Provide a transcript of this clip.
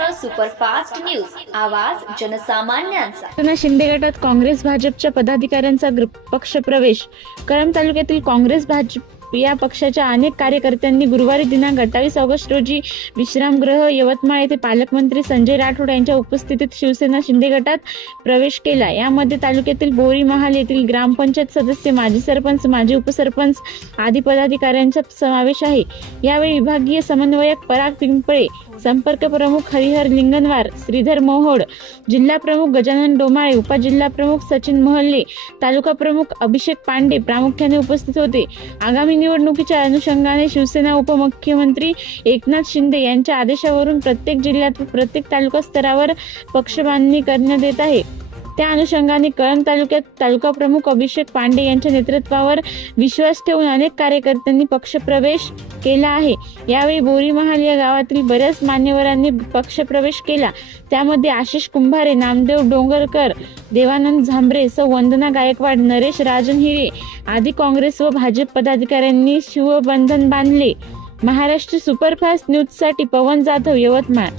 Superfast news. आवाज जनसामान्यांचा. असताना शिंदे गटात काँग्रेस भाजपच्या पदाधिकाऱ्यांचा पक्ष प्रवेश. करम तालुक्यातील काँग्रेस भाजप या पक्षाच्या अनेक कार्यकर्त्यांनी गुरुवारी दिनांक अठ्ठावीस ऑगस्ट रोजी विश्रामगृह यवतमाळ येथे पालकमंत्री संजय राठोड यांच्या उपस्थितीत शिवसेना शिंदे गटात प्रवेश केला. यामध्ये तालुक्यातील बोरी महाल येथील ग्रामपंचायत सदस्य माजी सरपंच माजी उपसरपंच आदी पदाधिकाऱ्यांचा समावेश आहे. यावेळी विभागीय समन्वयक पराग पिंपळे संपर्क प्रमुख हरिहर लिंगनवार श्रीधर मोहोड जिल्हा प्रमुख गजानन डोमाळे उपजिल्हा प्रमुख सचिन मोहल्ले तालुका प्रमुख अभिषेक पांडे प्रामुख्याने उपस्थित होते. आगामी निवडणुकीच्या अनुषंगाने शिवसेना उपमुख्यमंत्री एकनाथ शिंदे यांच्या आदेशावरून प्रत्येक जिल्ह्यात प्रत्येक तालुका स्तरावर पक्षबांधणी करण्यात येत आहे. त्या अनुषंगाने कळंब तालुक्यात तालुका प्रमुख अभिषेक पांडे यांच्या नेतृत्वावर विश्वास ठेवून अनेक कार्यकर्त्यांनी पक्षप्रवेश केला आहे. यावेळी बोरी महाल या गावातील बऱ्याच मान्यवरांनी पक्षप्रवेश केला. त्यामध्ये आशिष कुंभारे नामदेव डोंगरकर देवानंद झांबरे सौ. वंदना गायकवाड नरेश राजन हिरे आदी काँग्रेस व भाजप पदाधिकाऱ्यांनी शिवबंधन बांधले. महाराष्ट्र सुपरफास्ट न्यूजसाठी पवन जाधव यवतमाळ.